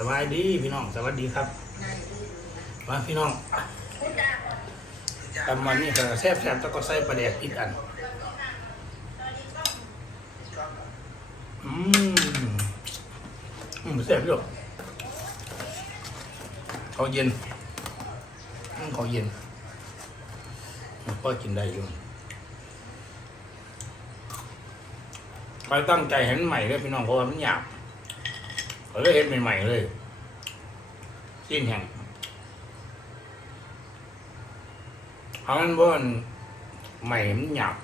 สบายดีพี่น้องสวัสดีครับ มาพี่น้องตำมันนี่ก็แซ่บแซ่บๆแล้วก็ใส่ปลาแดกอีกอันอืมอืมแซ่บด้วยเขาเย็นเขาเย็นก็กินได้อยู่ไปตั้งใจเห็นใหม่เลยพี่น้องเพราะว่ามันหยาบ เขาเลยเห็นใหม่ๆเลยสิ้นแห่งเพราะมันว่านใหม่มันหยาบ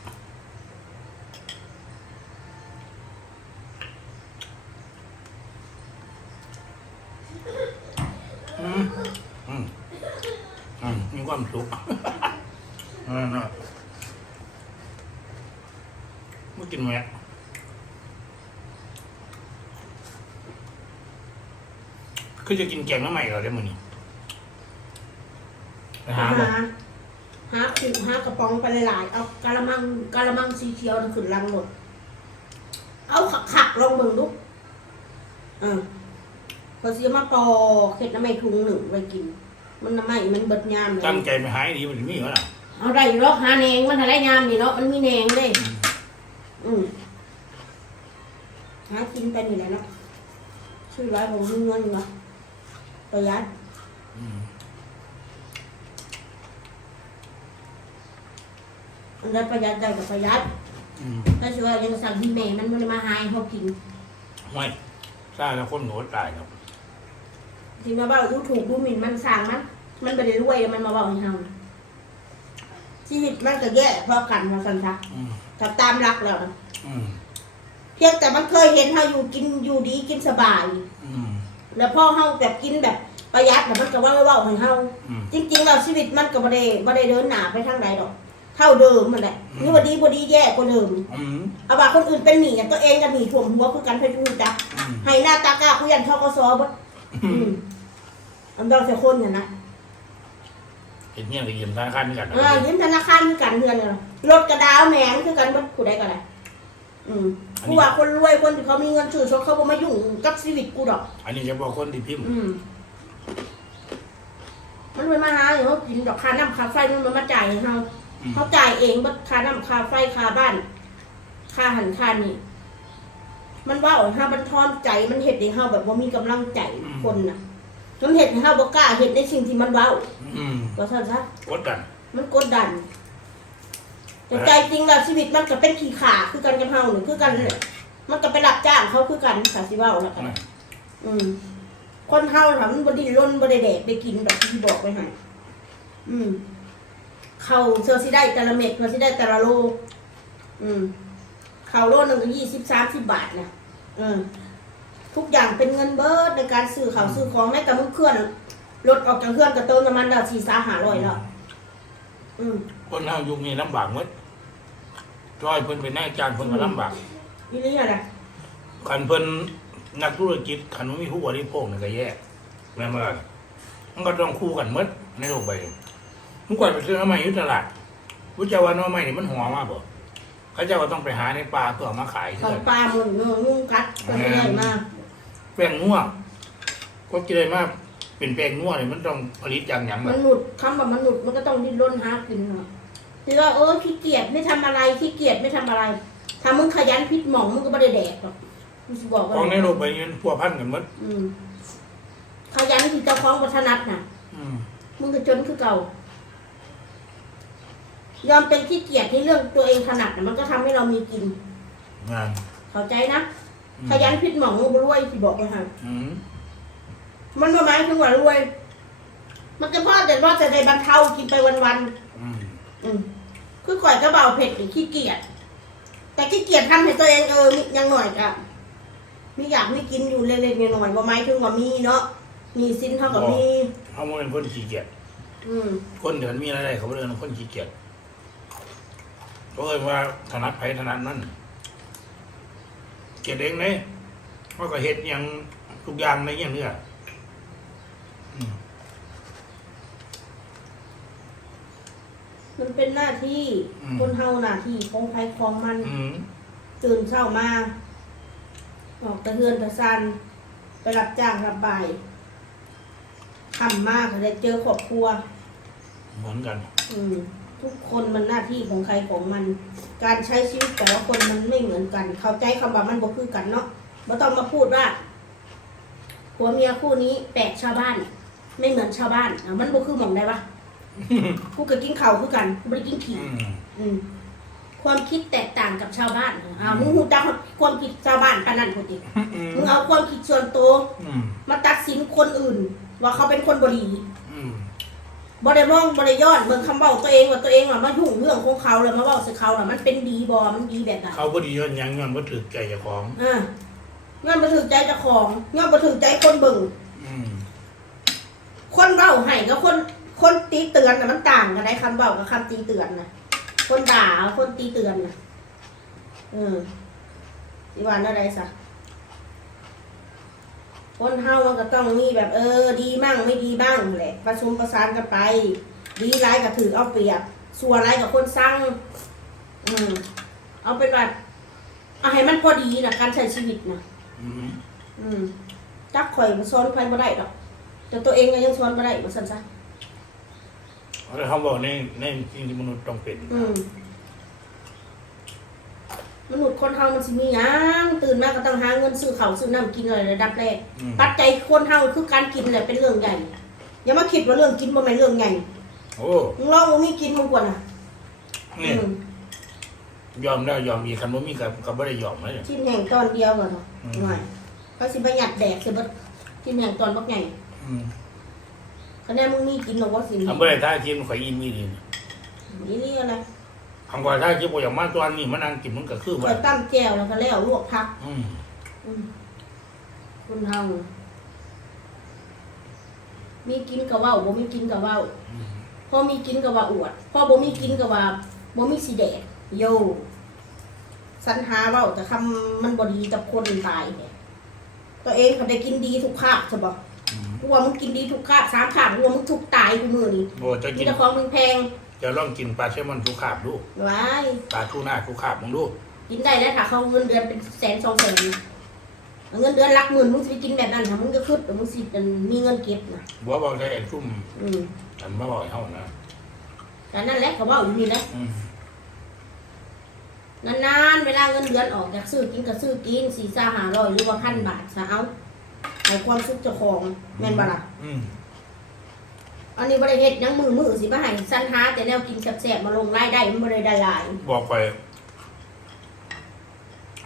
อืมอืมอืมมีความสุขนั่นนะเมื่อกินแม่ คือจะกินแกงน้ำใหม่เหรอเดี๋ยวมื้อนี้ไปหาบ่หาหาขู่หากระป๋องไปหลายๆ เอากะละมังกะละมังสีเขียวนั่นขึ้นลังหมดเอาขักขักๆลองเบิ่งดูอ่าพอซื้อมาปอกเห็ดน้ำไม้ทุงหนึ่งไว้กิน มันน้ำไม้มันเบิดยามเลย ตั้งใจไปหาดีมันมีเหรอล่ะเอาได้อยู่เนาะหาแหนงมันหาได้ยามนี่เนาะมันมีแหนงเด้อืมหากินไปนี่แหละเนาะชื่อร้ายผมมีเงินอยู่เนาะ ประหยัดอืมอันนั้นประหยัดได้กับประหยัดอืมถ้าชัวายังสั่งที่แม่มันมันมาหายเขากินไม่ทราบแล้วคนโหดตายครับที่มาบอกดูถูกดูหมิ่นมันสั่งมัน มันไปได้รวยมันมาบอกให้เฮาชีวิตมันก็แย่เพราะกันมาสันทักอืมกับตามรักแล้วนะอืมเพียงแต่มันเคยเห็นเฮาอยู่กินอยู่ดีกินสบาย อืมแล้วพ่อเฮาแบบกินแบบ ประหยัดแล้วมันก็ว่าว่าให้เฮาอืม จริงๆแล้วชีวิตมันก็บ่ได้บ่ได้เดินหน้าไปทางใดดอก เท่าเดิมมันแหละนี่บ่ดีบ่ดีแย่กว่าเดิมอืมเอาว่าคนอื่นเป็นหนี้อะตัวเองก็หนี้ท่วมหัวคือกันเพิ่นรู้จักอืมให้หน้าตากล้าคุยันทกสบดอืมอันเราจะคนเนี่ยนะ เห็นเนี่ยก็ยืมธนาคารเหมือนกันนะเออยืมธนาคารคือกันเงินน่ะรถกระดาวแหมงคือกันบดผู้ใดก็ได้อืมกูว่าคนรวยคนที่เขามีเงินซื้อชดเขาบ่มายุ่งกับชีวิตกูดอก อันนี้จะบอกคนที่พิมพ์อืม มันเป็นมาหาอย่างเขากินดอกค่าน้ำค่าไฟมันมาจ่ายให้เขาอืม เขาจ่ายเองบัดค่าน้ำค่าไฟค่าบ้าน ค่าหันค่านี่ มันว่าห้ามันทอนใจมันเห็ดให้เฮาแบบว่ามีกำลังใจคนน่ะมันเห็ดให้เฮาบ่กล้าเห็ดในสิ่งที่มันเว้าอืมว่าซั่นซะ กดกัน มันกดดัน แต่ใจจริงแล้วชีวิตมันก็เป็นขี้ขาคือกันกับเฮานี่คือกันเลยมันก็ไปรับจ้างเขาคือกันสาสิเว้าแล้วกันอืม คนเฮาทำมันบ่ดิ้นรนบ่ได้แดกได้กินแบบที่บอกไปให้อืม เขาเสื้อสิได้แต่ละเม็ดเพื่อสิได้แต่ละโล อืม เขาโลหนึ่งก็ยี่สิบสามสิบบาทนะอืมทุกอย่างเป็นเงินเบิดในการซื้อเขาวซื้อของแม้แต่มึงเคลื่อนรถออกจากเครื่องกระเติมน้ำมันดาวสี่สาหาร้อยแล้วอืมคนเฮายุคนี้ลำบากหมดจ้อยเพิ่นเป็นนายจ้างเพิ่นก็ลำบากนี่นี่อะไรคันเพิ่น นักธุรกิจคันบ่มีผู้บริโภคนี่ก็แย่แม่นบ่ล่ะมันก็ต้องคู่กันหมดในโลกใบนี้มึงก่อนไปซื้อหน้ำใหม่อยู่ตลาดรู้จักว่าหน้ำใหม่นี่มันหอมมากบ่เขาเจ้าก็ต้องไปหาในป่าเพื่อเอามาขายขเพื่องอนปลาหมันเนื้องูกัดก็ไม่ได้มาแป้งนัวก็กินได้มากเป็นแป้งนัวนี่มันต้องผลิตอย่างหยังแบมับนหนุดคำว่ามันหนุดมันก็ต้องดิ้นรนหากินเนาะที่ว่าเออขี้เกียจไม่ทำอะไรขี้เกียจไม่ทำอะไรถ้ามึงขยันพิษหมองมึงก็ไม่ได้แดกหรอก กูสิบอกว่าของในโลกใบนี้มันพัวพันกันหมดอืมขยันที่เจ้าของวัฒนัดน่ะ อืมมึงก็จนคือเก่า ยอมเป็นขี้เกียจในเรื่องตัวเองถนัดน่ะมันก็ทำให้เรามีกิน งานเข้าใจนะอืมขยันพิษหมองมึงบ่รวยที่บอกไปฮะอืมมันก็หมายถึงว่ารวย มันก็พอแต่ว่าจะได้บรรเทากินไปวันอืมๆอืมคือก่อยกระเบาเผ็ดหรือขี้เกียจแต่ขี้เกียจทำให้ตัวเองเออมีอยังหน่อยก็ มีอยากมีกินอยู่เล็กๆน้อยๆว่าหมายถึงว่ามีเนาะมีสินเท่ากับมีเอามาเป็นคนขี้เกียจอืมคนเดือนมีอะไรเขาบ่เรียกว่าคนขี้เกียจเพราะว่าถนัดไผถนัดนั่นเกียจเองเลยว่าก็เฮ็ดอย่างทุกอย่างในอย่างเนี้ยอืมมันเป็นหน้าที่คนเฮาหน้าที่ของใครของมันอืมตื่นเช้ามา ออกตะเฮือนตะซัน ไปรับจ้างรับบายทำมากเลยเจอครอบครัว เหมือนกัน อืมทุกคนมันหน้าที่ของใครของมัน การใช้ชีวิตแต่ละคนมันไม่เหมือนกัน เข้าใจคำว่ามันบ่คือกันเนาะไม่ต้องมาพูดว่าผัวเมียคู่นี้แปลกชาวบ้าน ไม่เหมือนชาวบ้านอะมันบ่คือหมองได้ปะ กูก็กินข้าวคือกันกูไม่ได้กินขี้อืม อืม ความคิดแตกต่างกับชาวบ้านอ่ามึงหูจักความคิดชาวบ้านปานนั้นพูดดิอืมมึงเอาความคิดส่วนตัวอืมมาตัดสินคนอื่น ว่าเขาเป็นคนบดีอืมบริมองบริยอดเมืองคำเบาตัวเองว่าตัวเองว่ามายุ่งเรื่องของเขาแล้วมาเบาใส่เขาน่ะมันเป็นดีบอมันดีแบบไหนเขาพอดีย้อนหยังย้อนว่าถือใจเจ้าของอ่าเงื่อนมาถือใจเจ้าของเงื่อนมาถือใจคนเบิ่งอืมคนเบาให้กับคนคนตีเตือนน่ะมันต่างกันได้คำเบากับคำตีเตือนนะ คนด่ากับคนตีเตือนนะเออที่ว่าอะไรซะคนเฮามันก็ต้องมีแบบเออ ดีมั่งไม่ดีบ้างแหละประชุมประสานกันไป ดีร้ายกับถือเอาเปรียบสัวร้ายกับคนสร้างอืมเอาเป็นแบบเอาให้มันพอดีนะการใช้ชีวิตนะอืมอืมจักข่อยมันซ้อนใครบ่ได้ดอกแต่ตัวเองก็ยังซ้อนบ่ได้ว่าซั่นซะ แล้วเขาบอกในในสิ่งที่มนุษย์ต้องเป็นอืมมนุษย์คนเฮามันสิมีหยังตื่นมาก็ต้องหาเงินซื้อข้าวซื้อน้ำกินเลยระดับแรกอืมปัจจัยคนเฮาคือการกินแหละเป็นเรื่องใหญ่ อย่ามาคิดว่าเรื่องกินบ่แม่นเรื่องใหญ่โอ้มึงลองบ่มีกินมึงกว่าน่ะนี่อืมยอมแล้วยอมอีกคันว่ามีกับกับไม่ได้ยอมเลยชิ้นแห่งตอนเดียวก็เนาะอืม หน่อยเขาสิประหยัดแดกสิเบิดชิ้นแห่งตอนบักใหญ่ อืม คะแนนมึงมีกินหรอกว่าสิมีทำไม่ได้ท่าทีมข่อยอินมีดีนี่นี่อะไรทำก่อนท่าทีมบ่อย่างมาตัวนี้มันนั่งกินมันก็คือเปิว่าดตั้มแก้วแล้วก็แล้วลวกพักอืมอืมคุณเฮามีกินกับว่าบ่มีกินกับว่าอืมพอมีกินกับว่าอวดพอบ่มีกินกับว่าบ่มีสีแดดโยสรรหาเว้าแต่คำมันบ่ดีกับคนตายเนี่ยตัวเองเขาได้กินดีทุกคาบใช่บ่อืม กูว่ามึงกินดีทุกคาบสามคาบกูว่ามึงทุกตายกูมือนี่โอ้จะมีกินแต่ของมึงแพงจะลองกินปลาเชลมอนทุกขาบดูไว้ปลาทูน่าทุกขาบมึงดูกินได้แล้วถ้าเขาเงินเดือนเป็นแสนสองแสนเอาเงินเดือนหลักหมื่นมึงสิไปกินแบบนั้นถ้ามึงจะขึ้นมึงสิมีเงินเก็บนะบัวบอกได้ไอ้ซุ่มอืมอันมาบอกให้เฮานะแต่นั่นแหละเขาบอกอยู่นี่แหละ อืมนานๆ เวลาเงินเดือนออกอยากซื้อกินก็ซื้อกินสี่สาหาร้อยหรือว่าพันบาทซะเอา ให้ความสุขเจ้าของแม่นบ่ล่ะอืมอันนี้บริเฮ็ดหยังมือมือสิมาให้สันหาแต่แนวกินแซ่บๆมาลงรายได้มันบ่ได้ได้หลายบอกไป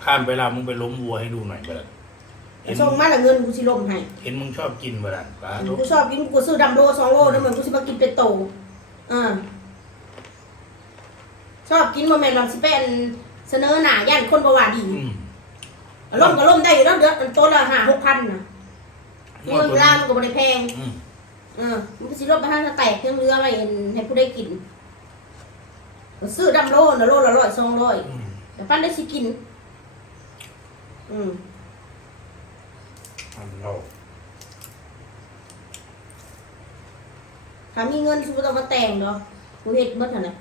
ข้ามเวลามึงไปล้มวัวให้ดูหน่อยเบลเห็นส่งมาและเงินกูสิลมให้เห็นมึงชอบกินเบลปลาทุกกูชอบกินกูซื้อดำโลสองโลแล้วเหมือนกูสิมากินเป็นโตอ่าชอบกินบ่แม่นว่าสิเป็นเสนอหน้าย่านคนบ่ว่าดีอืมล่มก็ล่มได้อยู่แล้วเดือนตัวละ5 6,000น่ะ งัวเงินตัวรามนี้ก็บ่ได้แพงอืม เออมันก็สิลดไปทางแตกเครื่องเรือไว้ให้ผู้ได้กินก็ซื้อดำโลนะโลละร้อยสองร้อยอืมแต่ปั้นได้สิกิน อืมอันเราถ้ามีเงินสู้ต้องมาแต่งเนาะกูเฮ็ดเมื่อไหร่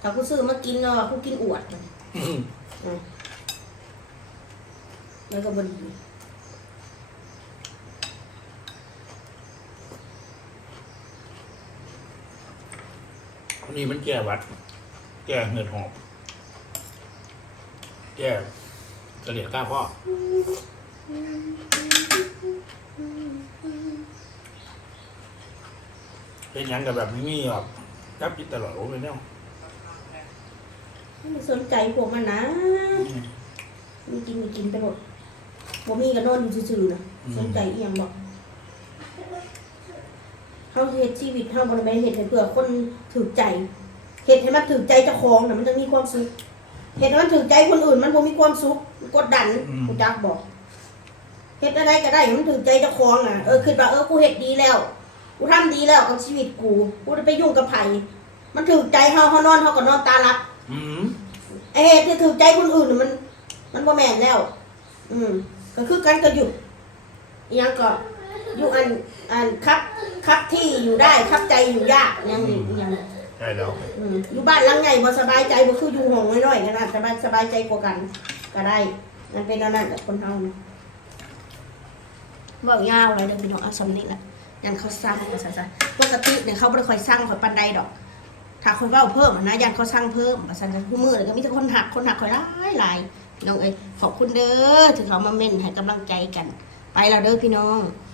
ถ้ากูซื้อมากินเนาะกูกินอวดมัน อืม อืมแล้วก็บดี นนี้มันแก้หวัด แก้เหงือดหอบ แก้กระเดียดก้าพ่อเป็นหยังกับแบบนี้มีแบบรับกินตลอดโอ้เป็นแนวไม่สนใจพวกมันนะอืมมีกินมีกินไปหมดบ่มีก็นอนอยู่ซื่อๆนะอืมสนใจอีหยังบอก เฮาเฮ็ดชีวิตเฮาบ่ได้เฮ็ดให้เพื่อคนถูกใจเฮ็ดให้มันถูกใจเจ้าของน่ะมันจะมีความสุขเฮ็ดให้มันถูกใจคนอื่น มันบ่มีความสุขมันกดดันกูจักบอกเฮ็ดอะไรก็ได้ให้มันถูกใจเจ้าของน่ะเออคิดว่าเออกูเฮ็ดดีแล้วกูทำดีแล้วกับชีวิตกูกูจะไปยุ่งกับไผมันถูกใจเฮาเฮานอนเฮาก็นอนตาหลับอืมไอ้เหตุที่ถือใจคนอื่นน่ะมัน มันบ่แม่นแล้ว อืมก็คือกันก็อยู่อีหยังก็ อยู่อันอันครับครับที่อยู่ได้ครับใจอยู่ยากอยังนี้อหยังใช่แล้วอืมอยู่บ้านหลังใหญ่บ่สบายใจบ่คืออยู่ห้องน้อยๆกันนะสบายสบายใจกว่ากัน ก็ได้มันเป็นอันนั้นแหละคนเฮานะบอกยาวเลยเด้อพี่น้องเอาสำนี้แหละยันเขาสร้างมาซะๆปกติเนี่ยเขาไม่ได้คอยสร้างคอยปันใดดอก ถ้าคนเว้าเพิ่มอะนะยันเขาสร้างเพิ่มมาสั่นกันผู้มือเลยก็มีแต่คนหักคนหักคอยหลายหลายพี่น้องเอ้ยขอบคุณเด้อที่เขามาเม่นให้กำลังใจกัน ไปแล้วเด้อพี่น้องบ